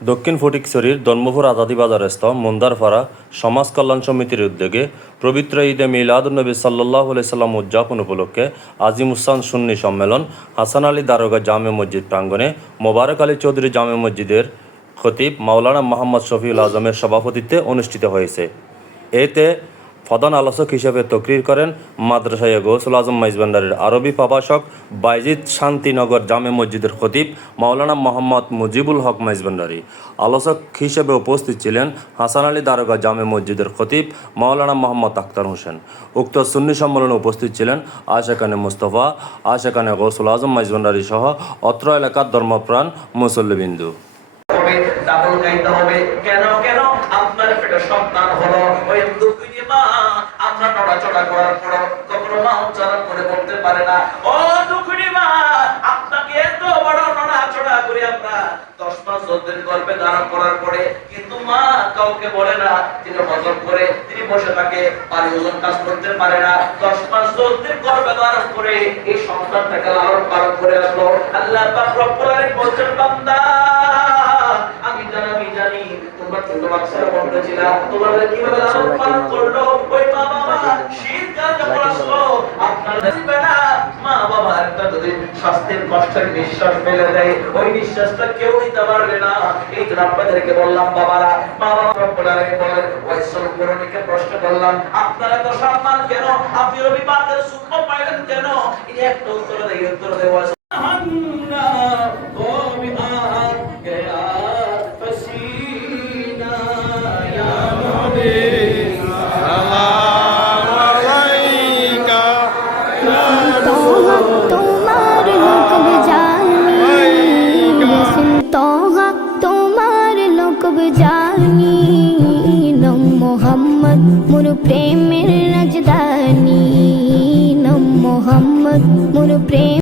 দক্ষিণ ফটিকছড়ির ধর্মপুর আজাদি বাজারস্থ সমাজ কল্যাণ সমিতির উদ্যোগে পবিত্র ঈদে মিলাদুলনবী সাল্লাহ সাল্লাম উদযাপন উপলক্ষে আজিমুসান সুন্নি সম্মেলন হাসান আলী দারোগা জামে মসজিদ প্রাঙ্গণে মোবারক আলী চৌধুরী জামে মসজিদের খতিব মাওলানা মোহাম্মদ শফিউল আজমের সভাপতিত্বে অনুষ্ঠিত হয়েছে। এতে প্রধান আলোচক হিসেবে তকরির করেন মাদ্রাসায় গৌসুল আজম মাইজবান্ডারের আরবি প্রভাষক বাইজিদ শান্তিনগর জামে মসজিদের খতিব মাওলানা মোহাম্মদ মুজিবুল হক মাইজবান্ডারি আলোচক হিসেবে উপস্থিত ছিলেন হাসান আলী দারোগা জামে মসজিদের খতিব মাওলানা মোহাম্মদ আখতার হোসেন। উক্ত সুন্নি সম্মেলনে উপস্থিত ছিলেন আশেখানে মুস্তফা, আশেখানে গৌসুল আজম মাইজবান্ডারি সহ অত্র এলাকার ধর্মপ্রাণ মুসল্লিবিন্দু। হবে? কেন কেন? আপনার সন্তান হলো নড়াচড়া করার পর কখনো মা উচ্চারণ করে বলতে পারে না। ও দুঃখিনী মা, আপনাকে এত বড় নড়াচড়া করে আমরা। আমি জানি আমি জানি, তোমরা ছোট বাচ্চারা বন্ধ ছিল তোমাদের কীভাবে মা বাবা একটা যদি স্বাস্থ্যের কষ্টের নিঃশ্বাস ফেলে দেয়, ওই নিঃশ্বাসটা কেউ নিতে পারবে না। এই জন্য আপনাদেরকে বললাম, বাবারা, মা বাবা বলেন ওয়াইসল কুরআনকে প্রশ্ন করলাম, আপনারা তো সম্মান কেন? আপনি রবি সুন্নাহ পাইলেন কেন? এই একটা উত্তর দেয় উত্তর দেওয়া জানি নম মোহাম্মদ মোর প্রেমের রাজধানী। নম মোহাম্মদ মোর প্রেম